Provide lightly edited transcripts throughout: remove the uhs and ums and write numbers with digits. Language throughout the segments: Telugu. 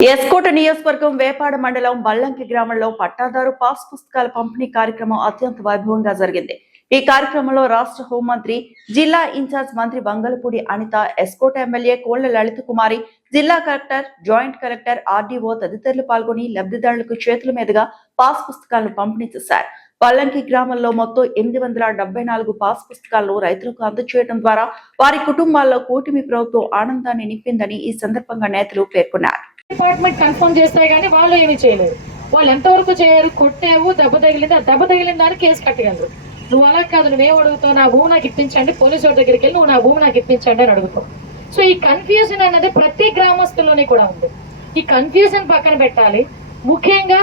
ఎస్కోట నియోజకవర్గం వేపాడ మండలం బల్లంకి గ్రామంలో పట్టాదారు పాస్ పుస్తకాల పంపిణీ కార్యక్రమం అత్యంత వైభవంగా జరిగింది. ఈ కార్యక్రమంలో రాష్ట్ర హోంమంత్రి, జిల్లా ఇన్ఛార్జ్ మంత్రి బంగళపూడి అనిత, ఎస్కోట ఎమ్మెల్యే కోళ్ల లలిత కుమారి, జిల్లా కలెక్టర్, జాయింట్ కలెక్టర్, ఆర్డీఓ తదితరులు పాల్గొని లబ్ధిదారులకు చేతుల మీదుగా పాస్ పుస్తకాలను పంపిణీ చేశారు. బల్లంకి గ్రామంలో మొత్తం 874 పాస్ పుస్తకాలను రైతులకు అందజేయడం ద్వారా వారి కుటుంబాల్లో కూటమి ప్రభుత్వం ఆనందాన్ని నింపిందని ఈ సందర్భంగా నేతలు పేర్కొన్నారు. డిపార్ట్మెంట్ కన్ఫర్మ్ చేస్తాయి కానీ వాళ్ళు ఏమి చేయలేరు. వాళ్ళు ఎంతవరకు చేయరు, కొట్టావు, దెబ్బ తగిలింది, ఆ దెబ్బ తగిలిన దానికి కేసు కట్టగలరు. నువ్వు అలా కాదు, నువ్వేం అడుగుతావు, నా భూమి నాకు ఇప్పించండి, పోలీసు వాడి దగ్గరికి వెళ్ళి నువ్వు నా భూమి నాకు ఇప్పించండి అని అడుగుతావు. సో ఈ కన్ఫ్యూజన్ అనేది ప్రతి గ్రామస్తుల్లోనే కూడా ఉంది. ఈ కన్ఫ్యూజన్ పక్కన పెట్టాలి. ముఖ్యంగా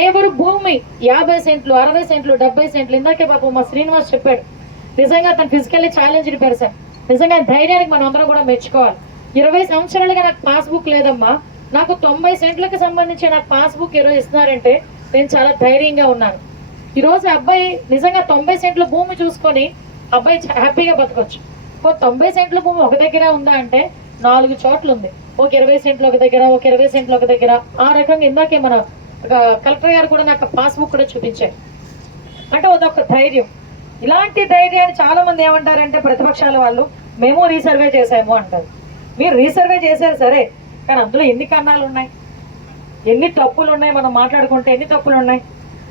ఎవరు భూమి 50 సెంట్లు, 60 సెంట్లు, 70 సెంట్లు, ఇందాకే పాపం మా శ్రీనివాస్ చెప్పాడు, నిజంగా తను ఫిజికల్లీ ఛాలెంజ్డ్ పర్సన్. నిజంగా ధైర్యానికి మనం అందరం కూడా మెచ్చుకోవాలి. 20 సంవత్సరాలుగా నాకు పాస్బుక్ లేదమ్మా, నాకు 90 సెంట్లకు సంబంధించి నాకు పాస్బుక్ ఈరోజు ఇస్తున్నారంటే నేను చాలా ధైర్యంగా ఉన్నాను. ఈరోజు అబ్బాయి నిజంగా 90 సెంట్ల భూమి చూసుకొని అబ్బాయి హ్యాపీగా బతకొచ్చు. 90 సెంట్ల భూమి ఒక దగ్గర ఉందా అంటే 4 చోట్ల ఉంది. ఒక 20 సెంట్లు ఒక దగ్గర, ఒక 20 సెంట్లు ఒక దగ్గర. ఆ రకంగా ఇందాకే మన కలెక్టర్ గారు కూడా నాకు పాస్బుక్ కూడా చూపించారు. అంటే అదొక ధైర్యం. ఇలాంటి ధైర్యాన్ని చాలా మంది ఏమంటారంటే ప్రతిపక్షాల వాళ్ళు, మేము రీసర్వే చేసాము అంటారు. మీరు రీసర్వే చేశారు సరే, కానీ అందులో ఎన్ని కన్నాలు ఉన్నాయి, ఎన్ని తప్పులు ఉన్నాయి, మనం మాట్లాడుకుంటే ఎన్ని తప్పులు ఉన్నాయి,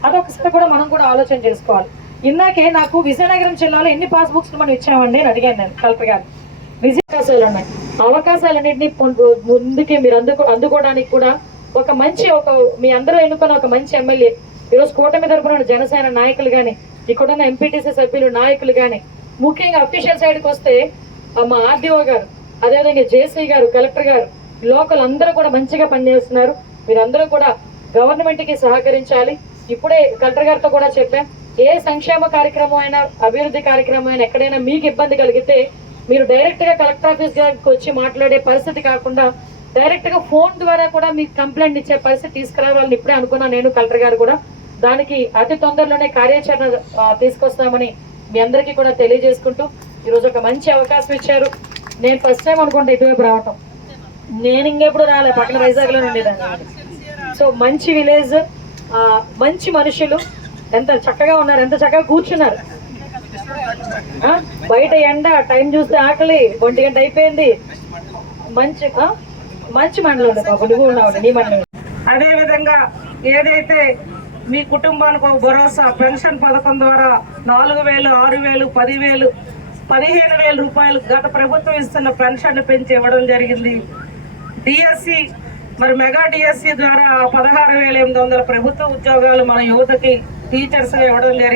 అదొకసారి కూడా మనం కూడా ఆలోచన చేసుకోవాలి. ఇందాకే నాకు విజయనగరం జిల్లాలో ఎన్ని పాస్బుక్స్ మనం ఇచ్చామండి అని అడిగాను నేను కలెక్టర్ గారు. అవకాశాలు ఉన్నాయి, అవకాశాలన్నింటినీ ముందుకే మీరు అందుకోవడానికి కూడా ఒక మీ అందరూ ఎన్నుకున్న ఒక మంచి ఎమ్మెల్యే ఈరోజు కూటమి తరపున జనసేన నాయకులు కానీ, ఇక్కడ ఉన్న ఎంపీటీసీ సభ్యులు నాయకులు కానీ, ముఖ్యంగా అఫీషియల్ సైడ్కి వస్తే మా ఆర్డీఓ గారు, అదేవిధంగా జేసీ గారు, కలెక్టర్ గారు, లోకల్ అందరూ కూడా మంచిగా పనిచేస్తున్నారు. మీరందరూ కూడా గవర్నమెంట్ కి సహకరించాలి. ఇప్పుడే కలెక్టర్ గారితో కూడా చెప్పాం, ఏ సంక్షేమ కార్యక్రమం అయినా, అభివృద్ధి కార్యక్రమం అయినా ఎక్కడైనా మీకు ఇబ్బంది కలిగితే మీరు డైరెక్ట్ గా కలెక్టర్ ఆఫీస్ గారికి వచ్చి మాట్లాడే పరిస్థితి కాకుండా డైరెక్ట్ గా ఫోన్ ద్వారా కూడా మీకు కంప్లైంట్ ఇచ్చే పరిస్థితి తీసుకురావాలని ఇప్పుడే అనుకున్నా నేను, కలెక్టర్ గారు కూడా. దానికి అతి తొందరలోనే కార్యాచరణ తీసుకొస్తామని మీ అందరికీ కూడా తెలియజేసుకుంటూ ఈరోజు ఒక మంచి అవకాశం ఇచ్చారు. నేను ఫస్ట్ టైం అనుకుంటా ఇటువైపు రావటం, నేను ఇంకెప్పుడు రాలే, పక్కన వైజాగ్ లో ఉండేదాన్ని. సో మంచి విలేజ్, మంచి మనుషులు, ఎంత చక్కగా ఉన్నారు, ఎంత చక్కగా కూర్చున్నారు. బయట ఎండ, టైం చూస్తే ఆకలి, 1 గంట అయిపోయింది. మంచి మండలం ఉండే బాబు, నువ్వు ఉన్నావు నీ మండలం. అదే విధంగా ఏదైతే మీ కుటుంబానికి ఒక భరోసా పెన్షన్ పథకం ద్వారా 4,000, 6,000, 10,000, 15,000 రూపాయలు గత ప్రభుత్వం ఇస్తున్న పెన్షన్ పెంచి ఇవ్వడం జరిగింది. డిఎస్సి మరి మెగా డిఎస్సి ద్వారా 16,800 ప్రభుత్వ ఉద్యోగాలు మన యువతకి టీచర్స్ ఇవ్వడం జరిగింది.